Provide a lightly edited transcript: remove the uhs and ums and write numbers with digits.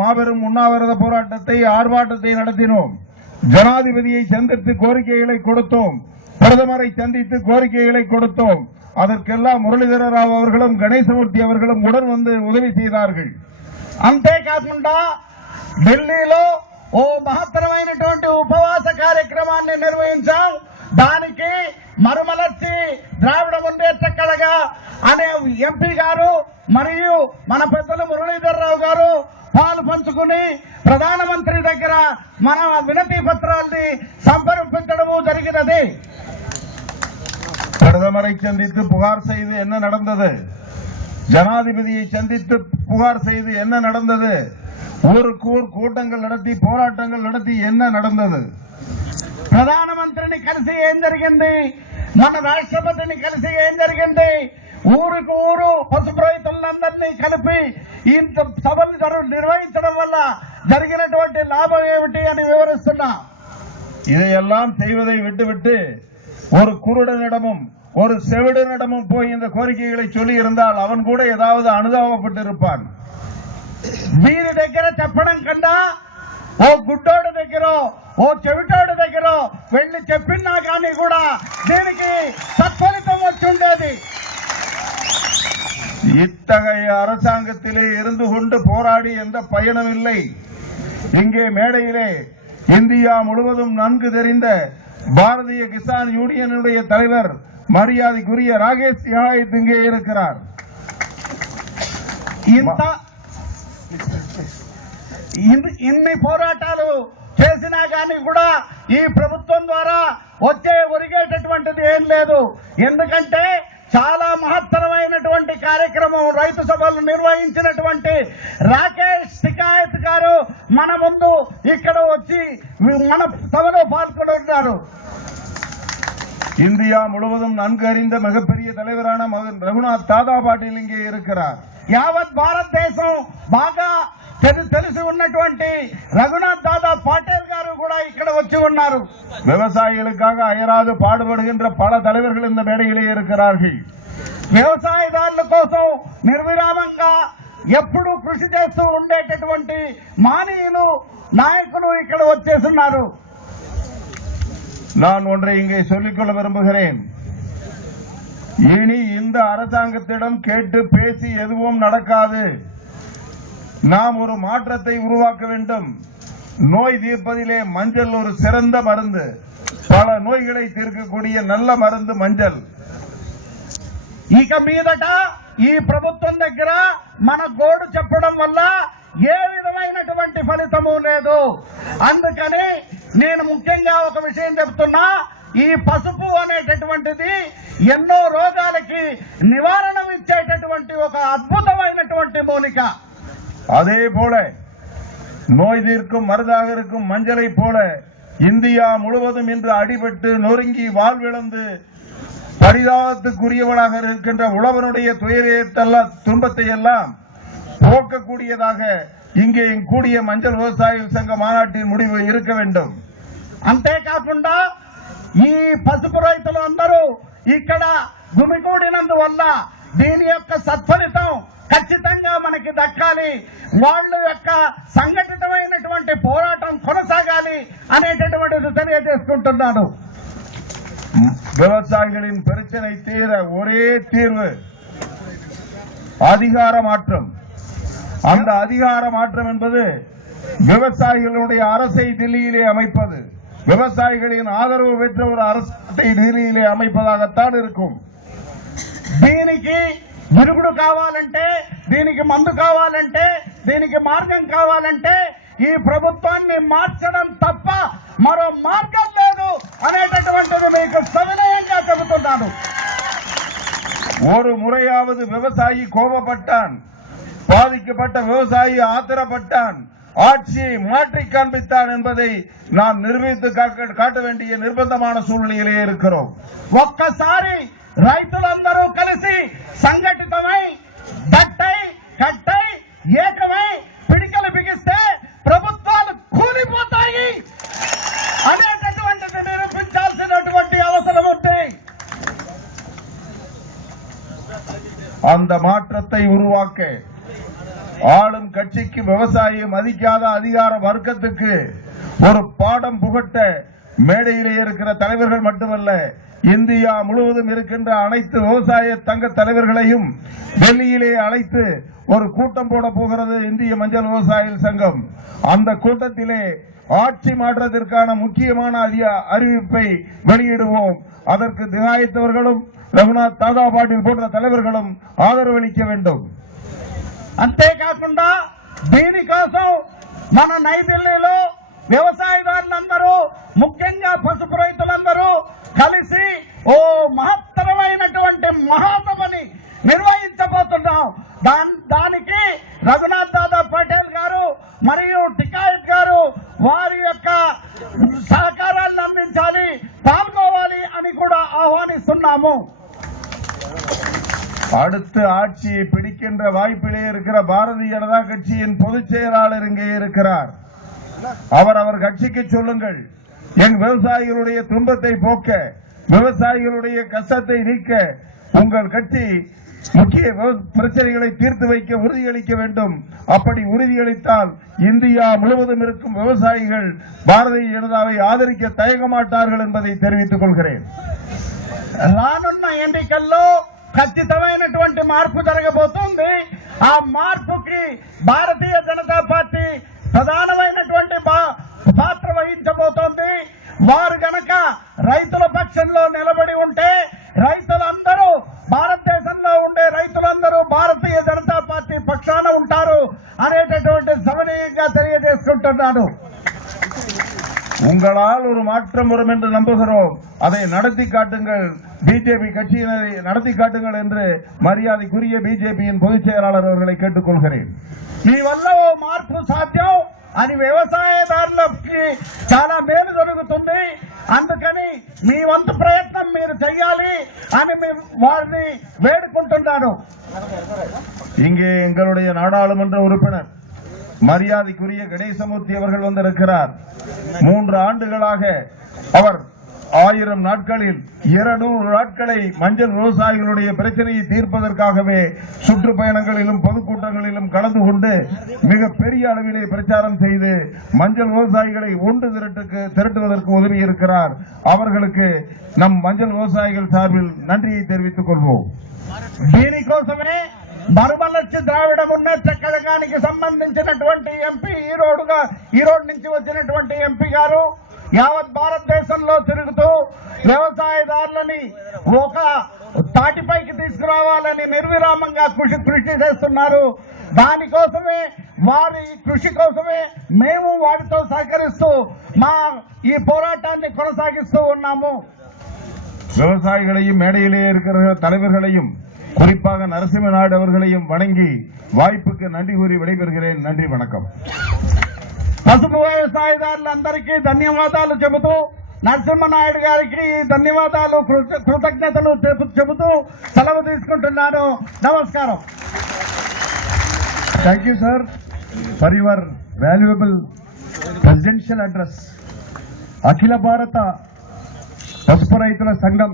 மாபெரும் உண்ணாவிரத போராட்டத்தை ஆர்ப்பாட்டத்தை நடத்தினோம். ஜனாதிபதியை சந்தித்து கோரிக்கைகளை கொடுத்தோம். பிரதமரை சந்தித்து கோரிக்கைகளை கொடுத்தோம். அதற்கெல்லாம் మురళీధర రావు அவர்களும் గణేశమూర్తి அவர்களும் உடன் வந்து உதவி செய்தார்கள். అంతేకాకుండా ఢిల్లీలో ఓ మహత్తరమైనటువంటి ఉపవాస కార్యక్రమాన్ని నిర్వహించాం. దానికి మరుమలర్చి ద్రావిడ మున్నేట్ర కళగ అనే ఎంపీ గారు మరియు మన పెద్దలు మురళీధర రావు గారు పాలు పంచుకుని ప్రధానమంత్రి దగ్గర మన వినతి పత్రాల్ని సమర్పించడము జరిగినది. பிரதமரை சந்தித்து புகார் செய்து என்ன நடந்தது? ஜனாதிபதியை சந்தித்து புகார் செய்து என்ன நடந்தது? ஊருக்கு ஊர் கூட்டங்கள் நடத்தி போராட்டங்கள் நடத்தி என்ன நடந்தது? ప్రధానమంత్రిని కలిసి ఏం జరిగింది? మన రాష్ట్రపతిని కలిసి ఏం జరిగింది? ఊరికి ఊరు పసుపు రైతులందరినీ కలిపి ఇంత సభలు నిర్వహించడం వల్ల జరిగినటువంటి లాభం ఏమిటి అని వివరిస్తున్నా. இதையெல்லாம் செய்வதை விட்டுவிட்டு ஒரு குருடனிடமும் ஒரு செவிடனிடமும் போய் இந்த கோரிக்கைகளை சொல்லி இருந்தால் அவன் கூட ஏதாவது அனுதாபப்பட்டிருப்பான். వీరి దగ్గర చెప్పడం కన్నా ఓ గుడ్డోడి దగ్గర ఓ చెవిటోడి దగ్గర వెళ్లి చెప్పినా కానీ కూడా దీనికి సత్ఫలితం వచ్చుండేది. இத்தகைய அரசாங்கத்திலே இருந்து கொண்டு போராடி எந்த பயனும் இல்லை. இங்கே மேடையிலே இந்தியா முழுவதும் நன்கு தெரிந்த பாரதிய கிசான் யூனியனுடைய தலைவர் மரியாதைக்குரிய ராகேஷ் தியாகித் இங்கே இருக்கிறார். ఇన్ని పోరాటాలు చేసినా కానీ కూడా ఈ ప్రభుత్వం ద్వారా వచ్చే ఒరిగేటటువంటిది ఏం లేదు. ఎందుకంటే చాలా మహత్తరమైనటువంటి కార్యక్రమం రైతు సభలు నిర్వహించినటువంటి రాకేష్ తికాయత్ గారు మన ముందు ఇక్కడ వచ్చి మన సభలో పాల్గొన్నారు. இந்தியா முழுவதும் நன்கு அறிந்த மிகப்பெரிய தலைவரான மகன் ரகுநாத் தாதா பாட்டீல் இங்கே இருக்கிறார். యావత్ భారతదేశం బాగా తెలిసి ఉన్నటువంటి రఘునాథ్ దాదా పాటేల్ గారు కూడా ఇక్కడ వచ్చి ఉన్నారు. விவசாயிகளுக்காக அயராது பாடுபடுகின்ற பல தலைவர்கள் இந்த மேடையிலே இருக்கிறார்கள். వ్యవసాయదారుల కోసం నిర్విరామంగా ఎప్పుడు కృషి చేస్తూ ఉండేటటువంటి మానీయులు నాయకులు ఇక్కడ వచ్చేస్తున్నారు. நான் ஒன்றை இங்கே சொல்லிக்கொள்ள விரும்புகிறேன். இனி இந்த அரசாங்கத்திடம் கேட்டு பேசி எதுவும் நடக்காது. நாம் ஒரு மாற்றத்தை உருவாக்க வேண்டும். நோய் தீர்ப்பதிலே மஞ்சள் ஒரு சிறந்த மருந்து. பல நோய்களை தீர்க்கக்கூடிய நல்ல மருந்து மஞ்சள். ఇక మీదట ఈ ప్రభుత్వం దగ్గర మన గోడు చెప్పడం వల్ల ఏ విధమైనటువంటి ఫలితము లేదు. అందుకని నేను ముఖ్యంగా ఒక విషయం చెప్తున్నా. ఈ పసుపు అనేటటువంటిది ఎన్నో రోగాలకి నివారణ ఇచ్చేటటువంటి ఒక అద్భుతమైనటువంటి మూలిక. அதே போல நோய் தீர்க்கும் மருந்தாக இருக்கும் மஞ்சளை போல இந்தியா முழுவதும் இன்று அடிபட்டு நொறுங்கி வாழ்விழந்து பரிதாபத்துக்குரியவனாக இருக்கின்ற உழவனுடைய துன்பத்தை எல்லாம் போக்கக்கூடியதாக இங்கே கூடிய மஞ்சள் விவசாய சங்க மாநாட்டின் முடிவு இருக்க வேண்டும். అంతేకాకుండా ఈ పసుపు రైతులు అందరూ ఇక్కడ గుమిగూడినందువల్ల దీని యొక్క సత్ఫలితం ఖచ్చితంగా మనకి దక్కాలి. వాళ్ళ యొక్క సంఘటితమైనటువంటి పోరాటం కొనసాగాలి అనేటటువంటిది తెలియజేసుకుంటున్నాను. விவசாயிகளின் பிரச்சனை தீர ஒரே தீர்வு அதிகார மாற்றம். அந்த அதிகார மாற்றம் என்பது விவசாயிகளுடைய அரசை தில்லியிலே அமைப்பது, விவசாயிகளின் ஆதரவு பெற்ற ஒரு அரசை தில்லியிலே அமைப்பதாகத்தான் இருக்கும். దీనికి విరుగుడు కావాలంటే, దీనికి మందు కావాలంటే, దీనికి మార్గం కావాలంటే ఈ ప్రభుత్వాన్ని మార్చడం తప్ప మరో మార్గం లేదు అనేటటువంటిది మీకు సవినయంగా చెబుతున్నాను. ஒரு முறையாவது விவசாயி கோபப்பட்டான், பாதிக்கப்பட்ட விவசாயி ஆத்திரப்பட்டான், ஆட்சியை மாற்றி காண்பித்தான் என்பதை நாம் நிரூபித்து காட்ட வேண்டிய நிர்பந்தமான சூழ்நிலையிலே இருக்கிறோம். ఒక్కసారి రైతులందరూ కలిసి సంఘటితమై దట్టై కట్టై ఏకమై పిడికలు బిగిస్తే ప్రభుత్వాలు కూలిపోతాయి అనేటటువంటిది నిరూపించాల్సినటువంటి అవసరం ఉంది. அந்த மாற்றத்தை உருவாக்க ஆளும் கட்சி கட்சிக்கு விவசாயியை மதிக்காத அதிகார வர்க்கத்துக்கு ஒரு பாடம் புகட்ட மேடையிலே இருக்கிற தலைவர்கள் மட்டுமல்ல, இந்தியா முழுவதும் இருக்கின்ற அனைத்து விவசாய சங்க தலைவர்களையும் டெல்லியிலே அழைத்து ஒரு கூட்டம் போட போகிறது இந்திய மஞ்சள் விவசாயிகள் சங்கம். அந்த கூட்டத்திலே ஆட்சி மாற்றத்திற்கான முக்கியமான அறிவிப்பை வெளியிடுவோம். அதற்கு திகாயத்தவர்களும் ரகுநாத் தாதா பாட்டீல் போன்ற தலைவர்களும் ఆదరవளிக்க வேண்டும். అంతేకాకుండా దీనికోసం మన నైదిల్లీలో వ్యవసాయదారులందరూ ముఖ్యంగా పసుపు రైతులందరూ కలిసి ఓ మహత్తరమైనటువంటి మహాసభని నిర్వహించబోతున్నాం. దానికి రఘునాథ్ దాదా పటేల్ గారు మరియు టికాయత్ గారు వారి యొక్క సహకారాన్ని అందించాలి, పాల్గొవాలి అని కూడా ఆహ్వానిస్తున్నాము. அடுத்து ஆட்சியை பிடிக்கின்ற வாய்ப்பிலே இருக்கிற பாரதிய ஜனதா கட்சியின் பொதுச் செயலாளர் இங்கே இருக்கிறார். அவர் கட்சிக்கு சொல்லுங்கள், எங் விவசாயிகளுடைய துன்பத்தை போக்க, விவசாயிகளுடைய கஷ்டத்தை நீக்க உங்கள் கட்சி முக்கிய பிரச்சனைகளை தீர்த்து வைக்க உறுதியளிக்க வேண்டும். அப்படி உறுதியளித்தால் இந்தியா முழுவதும் இருக்கும் விவசாயிகள் பாரதிய ஜனதாவை ஆதரிக்க தயங்க மாட்டார்கள் என்பதை தெரிவித்துக் கொள்கிறேன். రానున్న ఎన్నికల్లో ఖచ్చితమైనటువంటి మార్పు జరగబోతుంది. ఆ మార్పుకి భారతీయ జనతా పార్టీ ప్రధానమైనటువంటి పాత్ర వహించబోతోంది. వారు గనక రైతుల పక్షంలో నిలబడి ఉంటే రైతులందరూ, భారతదేశంలో ఉండే రైతులందరూ భారతీయ జనతా పార్టీ పక్షాన ఉంటారు అనేటటువంటి సమనీయంగా తెలియజేసుకుంటున్నాను. உங்களால் ஒரு மாற்றம் வரும் என்று நம்புகிறோம். அதை நடத்தி காட்டுங்கள், பிஜேபி கட்சியினரை நடத்தி காட்டுங்கள் என்று மரியாதைக்குரிய பிஜேபியின் பொதுச் செயலாளர் அவர்களை கேட்டுக் கொள்கிறேன். మీ వల్ల ఓ మార్పు సాధ్యం అని వ్యవసాయదారులకి చాలా మేలు జరుగుతుంది. అందుకని మీ వంతు ప్రయత్నం మీరు చేయాలి అని వారిని వేడుకుంటున్నాను. இங்கே எங்களுடைய நாடாளுமன்ற உறுப்பினர் மரியாதைக்குரிய கணேசமூர்த்தி அவர்கள் வந்திருக்கிறார். 3 ஆண்டுகளாக அவர் 1000 நாட்களில் 200 நாட்களை மஞ்சள் விவசாயிகளுடைய பிரச்சனையை தீர்ப்பதற்காகவே சுற்றுப்பயணங்களிலும் பொதுக்கூட்டங்களிலும் கலந்து கொண்டு மிக பெரிய அளவிலே பிரச்சாரம் செய்து மஞ்சள் விவசாயிகளை ஒன்று திரட்டுவதற்கு உதவி இருக்கிறார். அவர்களுக்கு நம் மஞ்சள் விவசாயிகள் சார்பில் நன்றியை தெரிவித்துக் கொள்வோம். దీనికోసమే మరుమలర్చి ద్రావిడ మున్నేట్ర కళగానికి సంబంధించినటువంటి ఎంపీ ఈరోడ్ నుంచి వచ్చినటువంటి ఎంపీ గారు యావత్ భారతదేశంలో తిరుగుతూ వ్యవసాయదారులని ఒక తాటిపైకి తీసుకురావాలని నిర్విరామంగా కృషి చేస్తున్నారు. దానికోసమే వారి కృషి కోసమే మేము వారితో సహకరిస్తూ మా ఈ పోరాటాన్ని కొనసాగిస్తూ ఉన్నాము. விவசாயிகளையும் மேடையிலே இருக்கிற தலைவர்களையும் குறிப்பாக நரசிம்ம நாயுடு அவர்களையும் வணங்கி வாய்ப்புக்கு நன்றி கூறி விடைபெறுகிறேன். நன்றி, வணக்கம். పసుపు వ్యవసాయదారులందరికీ ధన్యవాదాలు చెబుతూ, నరసింహనాయుడు గారికి ధన్యవాదాలు, కృతజ్ఞతలు చెబుతూ సెలవు తీసుకుంటున్నాను. నమస్కారం. Thank you, sir, for your valuable presidential address. అఖిల భారత పసుపు రైతుల సంఘం